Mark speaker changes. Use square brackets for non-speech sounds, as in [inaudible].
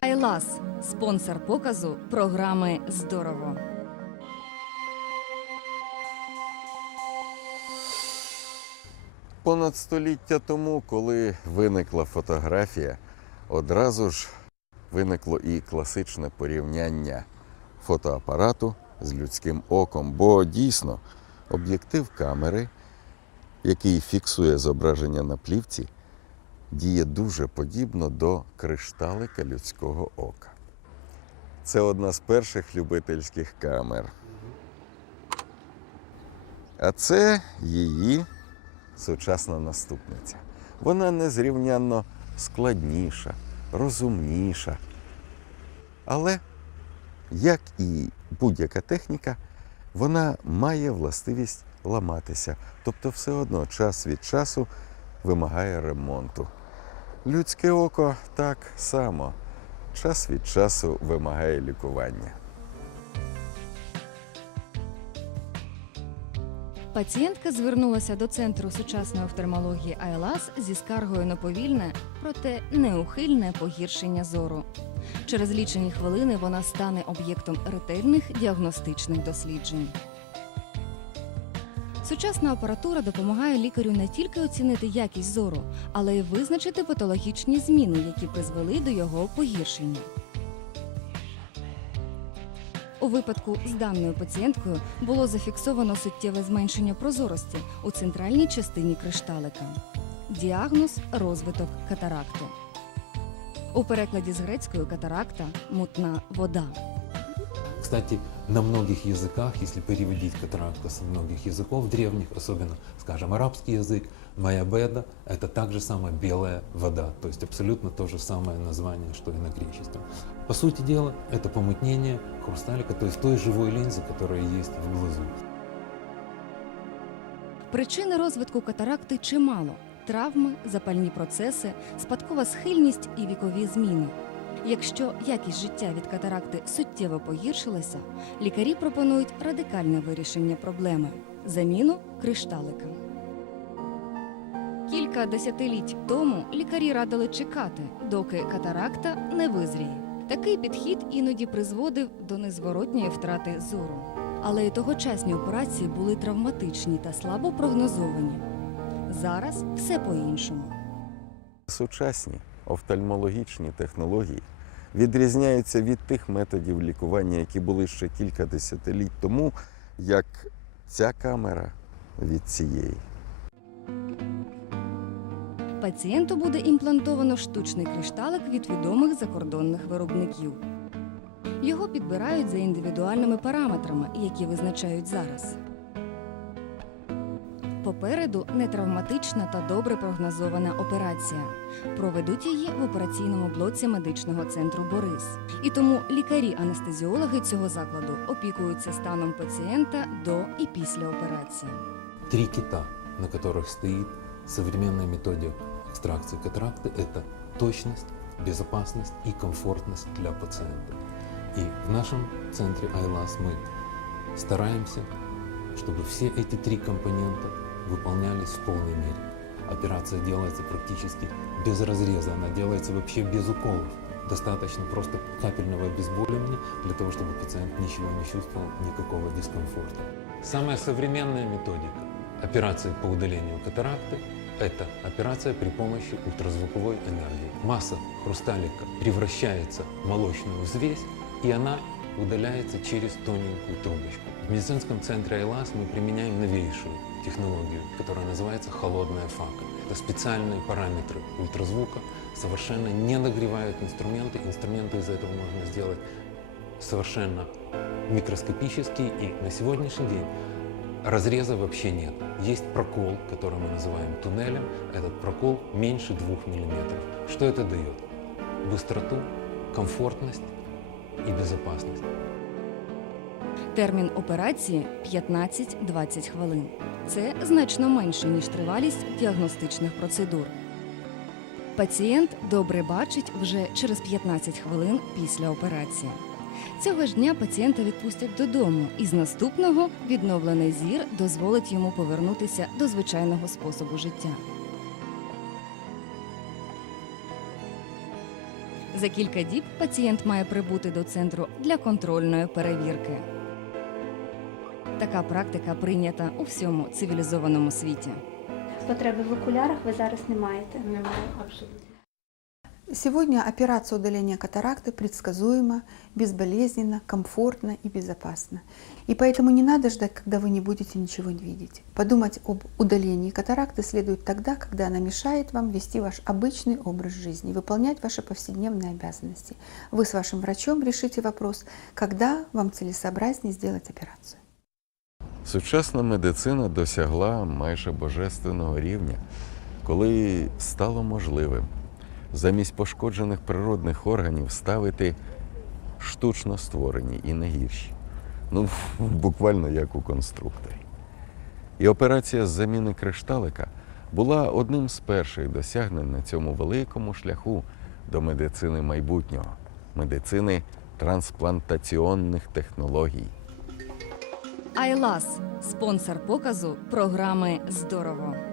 Speaker 1: Айлас спонсор показу програми Здорово.
Speaker 2: Понад століття тому, коли виникла фотографія, одразу ж виникло і класичне порівняння фотоапарату з людським оком. Бо дійсно об'єктив камери, який фіксує зображення на плівці, діє дуже подібно до кришталика людського ока. Це одна з перших любительських камер. А це її сучасна наступниця. Вона незрівнянно складніша, розумніша. Але, як і будь-яка техніка, вона має властивість ламатися. Тобто, все одно час від часу вимагає ремонту. Людське око так само час від часу вимагає лікування.
Speaker 1: Пацієнтка звернулася до центру сучасної офтальмології Айлас зі скаргою на повільне, проте неухильне погіршення зору. Через лічені хвилини вона стане об'єктом ретельних діагностичних досліджень. Сучасна апаратура допомагає лікарю не тільки оцінити якість зору, але й визначити патологічні зміни, які призвели до його погіршення. У випадку з даною пацієнткою було зафіксовано суттєве зменшення прозорості у центральній частині кришталика. Діагноз розвиток катаракту. У перекладі з грецької катаракта мутна вода.
Speaker 3: Кстати, на многих языках, если переводить катаракта с многих языков древних, особенно, скажем, арабский язык, маябеда – это также самая белая вода, то есть абсолютно то же самое название, что и на греческом. По сути дела, это помутнение хрусталика, то есть той живой линзы, которая есть в глазу.
Speaker 1: Причини розвитку катаракти чимало: травми, запальні процеси, спадкова схильність і вікові зміни. Якщо якість життя від катаракти суттєво погіршилася, лікарі пропонують радикальне вирішення проблеми заміну кришталика. Кілька десятиліть тому лікарі радили чекати, доки катаракта не визріє. Такий підхід іноді призводив до незворотньої втрати зору. Але й тогочасні операції були травматичні та слабо прогнозовані. Зараз все по-іншому.
Speaker 2: Сучасні офтальмологічні технології відрізняються від тих методів лікування, які були ще кілька десятиліть тому, як ця камера від цієї.
Speaker 1: Пацієнту буде імплантовано штучний кришталик від відомих закордонних виробників. Його підбирають за індивідуальними параметрами, які визначають зараз. Попереду нетравматична та добре прогнозована операція. Проведуть її в операційному блоці медичного центру Борис. І тому лікарі-анестезіологи цього закладу опікуються станом пацієнта до і після операції.
Speaker 3: Три кита, на которых стоит современная методика экстракции катаракты – это точность, безопасность и комфортность для пациента. И в нашем центре ILAS мы стараемся, чтобы все эти три компонента выполнялись в полной мере. Операция делается практически без разреза, она делается вообще без уколов. Достаточно просто капельного обезболивания для того, чтобы пациент ничего не чувствовал, никакого дискомфорта. Самая современная методика операции по удалению катаракты – это операция при помощи ультразвуковой энергии. Масса хрусталика превращается в молочную взвесь, и она удаляется через тоненькую трубочку. В медицинском центре Айлас мы применяем новейшую технологию, которая называется холодная фака. Это специальные параметры ультразвука, совершенно не нагревают инструменты. Инструменты из этого можно сделать совершенно микроскопические, и на сегодняшний день разреза вообще нет. Есть прокол, который мы называем туннелем. Этот прокол меньше 2 мм. Что это дает? Быстроту, комфортность и безопасность.
Speaker 1: Термін операції 15-20 хвилин. Це значно менше, ніж тривалість діагностичних процедур. Пацієнт добре бачить вже через 15 хвилин після операції. Цього ж дня пацієнта відпустять додому, і з наступного відновлений зір дозволить йому повернутися до звичайного способу життя. За кілька діб пацієнт має прибути до центру для контрольної перевірки. Така практика прийнята у всьому цивілізованому світі.
Speaker 4: Потреби в окулярах ви зараз не маєте.
Speaker 5: Немає абсолютно.
Speaker 6: Сегодня операция удаления катаракты предсказуема, безболезненно, комфортно и безопасно. И поэтому не надо ждать, когда вы не будете ничего не видеть. Подумать об удалении катаракты следует тогда, когда она мешает вам вести ваш обычный образ жизни, выполнять ваши повседневные обязанности. Вы с вашим врачом решите вопрос, когда вам целесообразнее сделать операцию.
Speaker 2: Сучасна медицина досягла майже божественного рівня, коли стало можливим замість пошкоджених природних органів ставити штучно створені і не гірші. Ну, [laughs] буквально як у конструкторі. І операція з заміни кришталика була одним з перших досягнень на цьому великому шляху до медицини майбутнього, медицини трансплантаційних технологій.
Speaker 1: Айлас спонсор показу програми Здорово.